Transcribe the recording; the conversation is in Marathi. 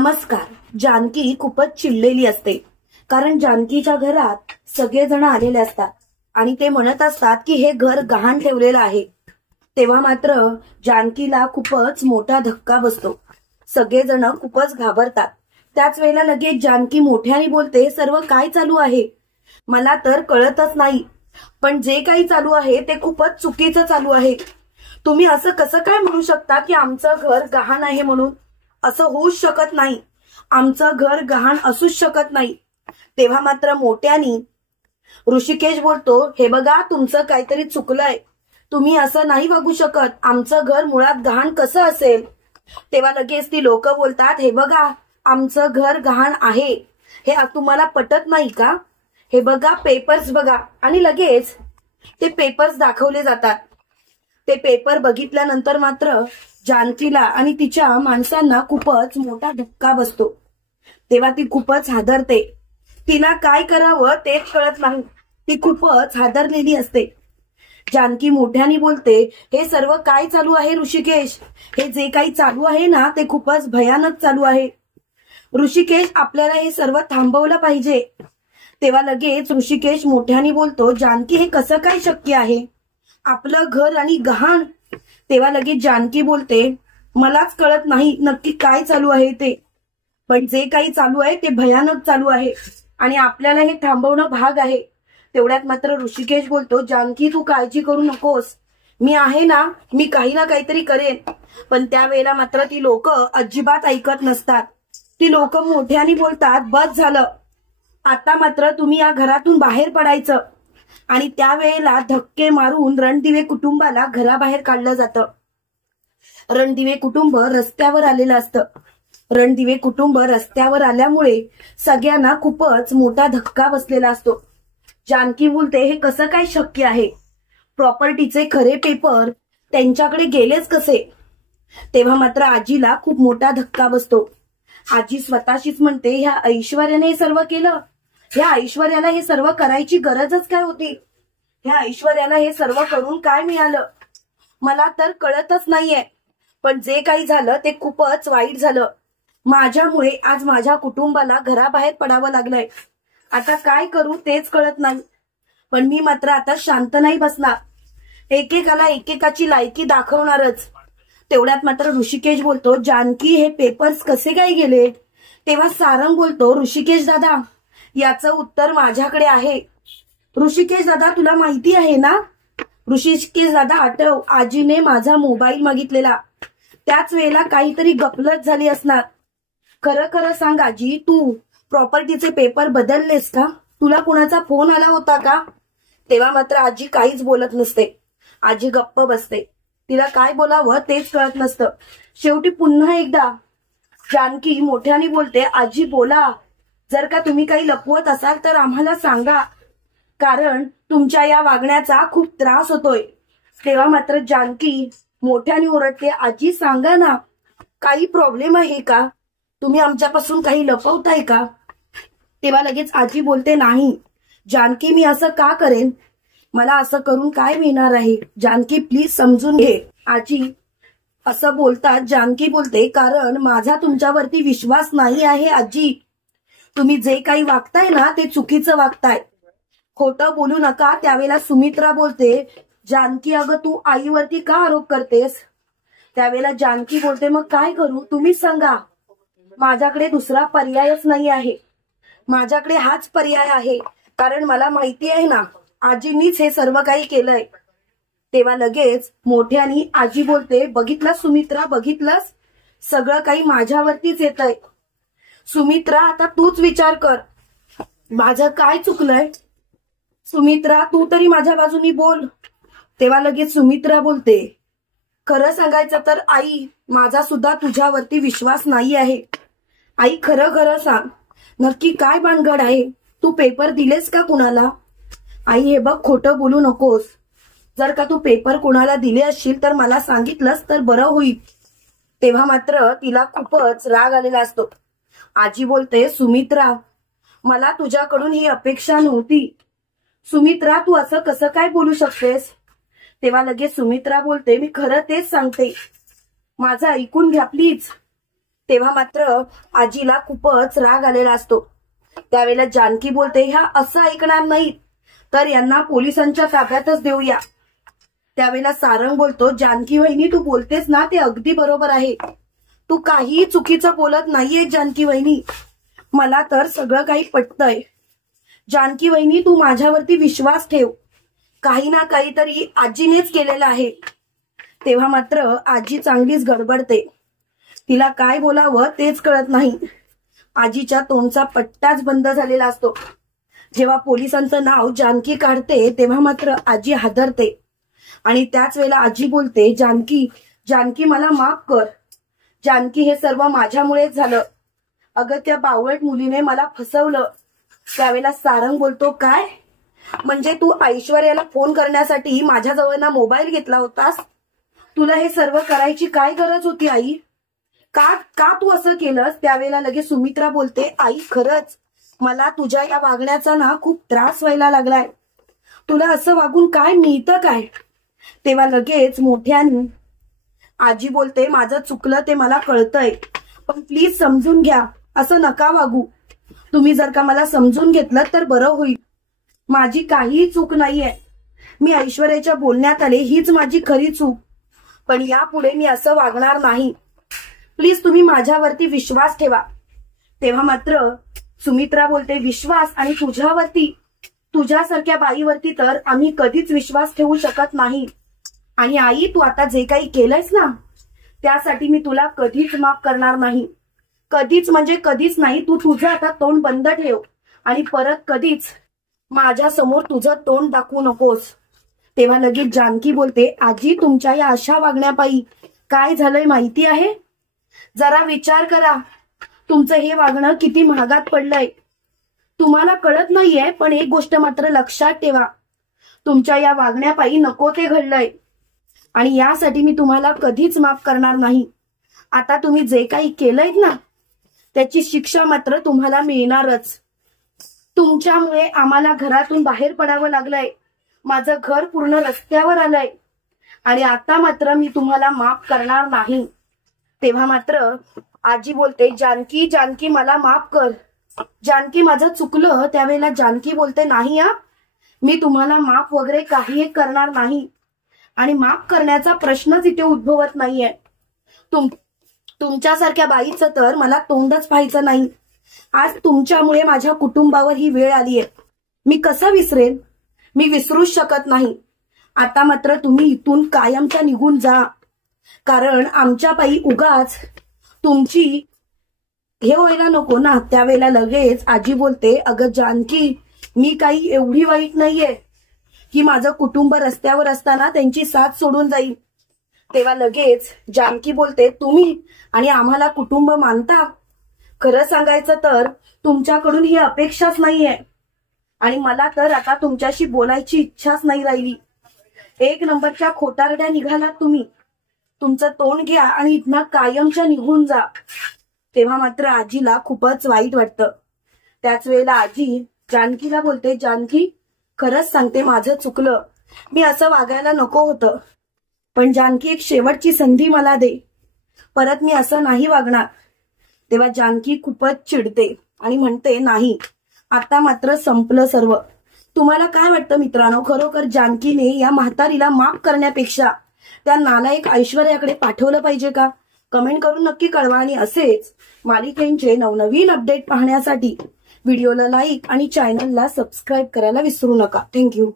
नमस्कार. जानकी खूपच चिडलेली असते, कारण जानकीच्या घरात सगळेजण आलेले असतात आणि ते म्हणत असतात की हे घर गहाण ठेवलेलं आहे. तेव्हा मात्र जानकीला खूपच मोठा धक्का बसतो. सगळेजण खूपच घाबरतात. त्याच वेळेला लगेच जानकी मोठ्याने बोलते, सर्व काय चालू आहे मला तर कळतच नाही, पण जे काही चालू आहे ते खूपच चुकीचं चालू आहे. तुम्ही असं कसं काय म्हणू शकता की आमचं घर गहाण आहे म्हणून? असं होऊच शकत नाही. आमचं घर गहाण असूच शकत नाही. तेव्हा मात्र मोठ्यानी ऋषिकेश बोलतो, हे बघा तुमचं काहीतरी चुकलंय. तुम्ही असं नाही वागू शकत. आमचं घर मुळात गहाण कसं असेल? तेव्हा लगेच ती लोक बोलतात, हे बघा आमचं घर गहाण आहे, हे तुम्हाला पटत नाही का? हे बघा पेपर्स बघा. आणि लगेच ते पेपर्स दाखवले जातात. ते पेपर बघितल्यानंतर मात्र जानकीला आणि तिच्या माणसांना खूपच मोठा धक्का बसतो. तेव्हा ती खूपच हादरते. तिला काय करावं तेच कळत नाही. ती खूपच हादरलेली असते. जानकी मोठ्याने बोलते, हे सर्व काय चालू आहे ऋषिकेश? हे जे काही चालू आहे ना ते खूपच भयानक चालू आहे. ऋषिकेश आपल्याला हे सर्व थांबवलं पाहिजे. तेव्हा लगेच ऋषिकेश मोठ्याने बोलतो, जानकी हे कसं काय शक्य आहे? आपलं घर आणि गहाण. तेव्हा लगेच जानकी बोलते, मलाच कळत नाही नक्की काय चालू आहे ते, पण जे काही चालू आहे ते भयानक चालू आहे आणि आपल्याला हे थांबवणं भाग आहे. तेवढ्यात मात्र ऋषिकेश बोलतो, जानकी तू काळजी करू नकोस, मी आहे ना, मी काही ना काहीतरी करेन. पण त्यावेळेला मात्र ती लोक अजिबात ऐकत नसतात. ती लोक मोठ्याने बोलतात, बस झालं, आता मात्र तुम्ही या घरातून बाहेर पडायचं. आणि त्यावेळेला धक्के मारून रणदिवे कुटुंबाला घराबाहेर काढलं जातं. रणदिवे कुटुंब रस्त्यावर आलेलं असतं. रणदिवे कुटुंब रस्त्यावर आल्यामुळे सगळ्यांना खूपच मोठा धक्का बसलेला असतो. जानकी बोलते, हे कसं काय शक्य आहे? प्रॉपर्टीचे खरे पेपर त्यांच्याकडे गेलेच कसे? तेव्हा मात्र आजीला खूप मोठा धक्का बसतो. आजी स्वतःशीच म्हणते, ह्या ऐश्वर्याने हे सर्व केलं. ह्या ऐश्वर्याला हे सर्व करायची गरजच काय होती? ह्या ऐश्वर्याला हे सर्व करून काय मिळालं? मला तर कळतच नाहीये. पण जे काही झालं ते खूपच वाईट झालं. माझ्यामुळे आज माझ्या कुटुंबाला घराबाहेर पडावं लागलंय. आता काय करू तेच कळत नाही. पण मी मात्र आता शांत नाही बसणार. एकेकाला एकेकाची लायकी दाखवणारच. तेवढ्यात मात्र ऋषिकेश बोलतो, जानकी हे पेपर्स कसे काय गेले? तेव्हा सारंग बोलतो, ऋषिकेश दादा याचं उत्तर माझ्याकडे आहे. ऋषिकेश दादा तुला माहिती आहे ना? ऋषिकेश दादा आठव, आजीने माझा मोबाईल मागितलेला. त्याच वेळेला काहीतरी गफलत झाली असणार. खरं खरं सांग आजी, तू प्रॉपर्टीचे पेपर बदललेस का? तुला कुणाचा फोन आला होता का? तेव्हा मात्र आजी काहीच बोलत नसते. आजी गप्प बसते. तिला काय बोलावं तेच कळत नसतं. शेवटी पुन्हा एकदा जानकी मोठ्याने बोलते, आजी बोला, जर का तुम्ही काही लपवत असाल तर आम्हाला सांगा, कारण तुमच्या या वागण्याचा खूप त्रास होतोय. तेव्हा मात्र जानकी मोठ्याने ओरडते, आजी सांगा ना, काही प्रॉब्लेम आहे का? तुम्ही आमच्यापासून काही लपवताय का? तेव्हा लगेच आजी बोलते, नाही जानकी, मी असं का करेन? मला असं करून काय मिळणार आहे? जानकी प्लीज समजून घे. आजी असं बोलतात. जानकी बोलते, कारण माझा तुमच्यावरती विश्वास नाही आहे आजी. तुम्ही जे काही वागताय ना ते चुकीचं वागताय. खोटं बोलू नका. त्यावेळेला सुमित्रा बोलते, जानकी अगं तू आईवरती का आरोप करतेस? त्यावेळेला जानकी बोलते, मग काय करू तुम्हीच सांगा. माझ्याकडे दुसरा पर्यायच नाही आहे. माझ्याकडे हाच पर्याय आहे, कारण मला माहिती आहे ना आजींनीच हे सर्व काही केलंय. तेव्हा लगेच मोठ्यानी आजी बोलते, बघितलंस सुमित्रा, बघितलंस, सगळं काही माझ्यावरतीच येतंय. सुमित्रा आता तूच विचार कर, माझं काय चुकलंय? सुमित्रा तू तरी माझ्या बाजूनी बोल. तेव्हा लगेच सुमित्रा बोलते, खरं सांगायचं तर आई, माझा सुद्धा तुझ्यावरती विश्वास नाही आहे. आई खरं खरं सांग, नक्की काय भानगड आहे? तू पेपर दिलेस का कुणाला? आई हे बघ, खोटं बोलू नकोस. जर का तू पेपर कुणाला दिले असशील तर मला सांगितलंस तर बरं होईल. तेव्हा मात्र तिला खूपच राग आलेला असतो. आजी बोलते, सुमित्रा मला तुझ्याकडून ही अपेक्षा नव्हती. सुमित्रा तू असं कसं काय बोलू शकतेस? तेव्हा लगेच सुमित्रा बोलते, मी खरं तेच सांगते, माझं ऐकून घ्या प्लीज. तेव्हा मात्र आजीला खूपच राग आलेला असतो. त्यावेळेला जानकी बोलते, ह्या असं ऐकणार नाहीत तर यांना पोलिसांच्या ताब्यातच देऊया. त्यावेळेला सारंग बोलतो, जानकी वहिनी तू बोलतेस ना ते अगदी बरोबर आहे. तू काही चुकीचं बोलत नाहीये जानकी वहिनी. मला तर सगळं काही पटतंय. जानकी वहिनी तू माझ्यावरती विश्वास ठेव. काही ना काहीतरी आजीनेच केलेलं आहे. तेव्हा मात्र आजी चांगलीच गडबडते. तिला काय बोलावं तेच कळत नाही. आजीच्या तोंडचा पट्टाच बंद झालेला असतो. जेव्हा पोलिसांचं नाव जानकी काढते तेव्हा मात्र आजी हादरते आणि त्याच वेळेला आजी बोलते, जानकी जानकी मला माफ कर. जानकी हे सर्व माझ्यामुळेच झालं. अगं त्या बावळट मुलीने मला फसवलं. त्यावेळेला सारंग बोलतो, काय म्हणजे तू ऐश्वर्याला फोन करण्यासाठी माझ्याजवळ ना मोबाईल घेतला होतास? तुला हे सर्व करायची काय गरज होती आई? का तू असं केलंस? त्यावेळेला लगेच सुमित्रा बोलते, आई खरंच मला तुझ्या या वागण्याचा ना खूप त्रास व्हायला लागलाय. तुला असं वागून काय मिळतं काय? तेव्हा लगेच मोठ्याने आजी बोलते, माझं चुकलं ते मला कळतंय, पण प्लीज समजून घ्या. असं नका वागू. तुम्ही जर का मला समजून घेतलं तर बरं होईल. माझी काहीही चूक नाहीये. मी ऐश्वर्याच्या बोलण्यात आले हीच माझी खरी चूक. पण यापुढे मी असं वागणार नाही. प्लीज तुम्ही माझ्यावरती विश्वास ठेवा. तेव्हा मात्र सुमित्रा बोलते, विश्वास आणि तुझ्यावरती? तुझ्यासारख्या बाईवरती तर आम्ही कधीच विश्वास ठेवू शकत नाही. आणि आई तू आता जे काही केलंयस ना त्यासाठी मी तुला कधीच माफ करणार नाही. कधीच म्हणजे कधीच नाही. तू तुझं आता तोंड बंद ठेव आणि परत कधीच माझ्या समोर तुझं तोंड दाखवू नकोस. तेव्हा लगेच जानकी बोलते, आजी तुमच्या या अशा वागण्यापायी काय झालंय माहिती आहे? जरा विचार करा. तुमचं हे वागणं किती महागात पडलंय. तुम्हाला कळत नाहीये, पण एक गोष्ट मात्र लक्षात ठेवा. तुमच्या या वागण्यापायी नको ते घडलंय आणि यासाठी मी तुम्हाला कधीच माफ करणार नाही. आता तुम्ही जे काही केलंय ना त्याची शिक्षा मात्र तुम्हाला मिळणारच. तुमच्यामुळे आम्हाला घरातून बाहेर पडावं लागलंय. माझं घर पूर्ण रस्त्यावर आलंय आणि आता मात्र मी तुम्हाला माफ करणार नाही. तेव्हा मात्र आजी बोलते, जानकी जानकी मला माफ कर. जानकी माझं चुकलं. त्यावेळेला जानकी बोलते, नाही हा, मी तुम्हाला माफ वगैरे काही करणार नाही आणि माफ करण्याचा प्रश्नच इथे उद्भवत नाहीये. तुमच्यासारख्या बाईचं तर मला तोंडच पाहायचं नाही. आज तुमच्यामुळे माझ्या कुटुंबावर ही वेळ आलीये. मी कसं विसरेन? मी विसरूच शकत नाही. आता मात्र तुम्ही इथून कायमच्या निघून जा. कारण आमच्या पायी उगाच तुमची हे व्हायला नको ना. त्यावेळेला लगेच आजी बोलते, अगं जानकी मी काही एवढी वाईट नाहीये की माझं कुटुंब रस्त्यावर असताना त्यांची साथ सोडून जाईल. तेव्हा लगेच जानकी बोलते, तुम्ही आणि आम्हाला कुटुंब मानता? खरं सांगायचं तर तुमच्याकडून ही अपेक्षाच नाहीये आणि मला तर आता तुमच्याशी बोलायची इच्छाच नाही राहिली. एक नंबरच्या खोटारड्या निघालात तुम्ही. तुमचं तोंड घ्या आणि इथनं कायमच्या निघून जा. तेव्हा मात्र आजीला खूपच वाईट वाटतं. त्याच वेळेला आजी जानकीला बोलते, जानकी खरंच सांगते माझं चुकलं. मी असं वागायला नको होतं. पण जानकी एक शेवटची संधी मला दे. परत मी असं नाही वागणार. तेव्हा जानकी खूपच चिडते आणि म्हणते, नाही आता मात्र संपलं सर्व. तुम्हाला काय वाटतं मित्रांनो, खरोखर जानकीने या म्हातारीला माफ करण्यापेक्षा त्या नालायक ऐश्वर्याकडे पाठवलं पाहिजे का? कमेंट करून नक्की कळवा आणि असेच मालिकेंचे नवनवीन अपडेट पाहण्यासाठी व्हिडिओला लाईक आणि चॅनलला सबस्क्राईब करायला विसरू नका. थँक्यू.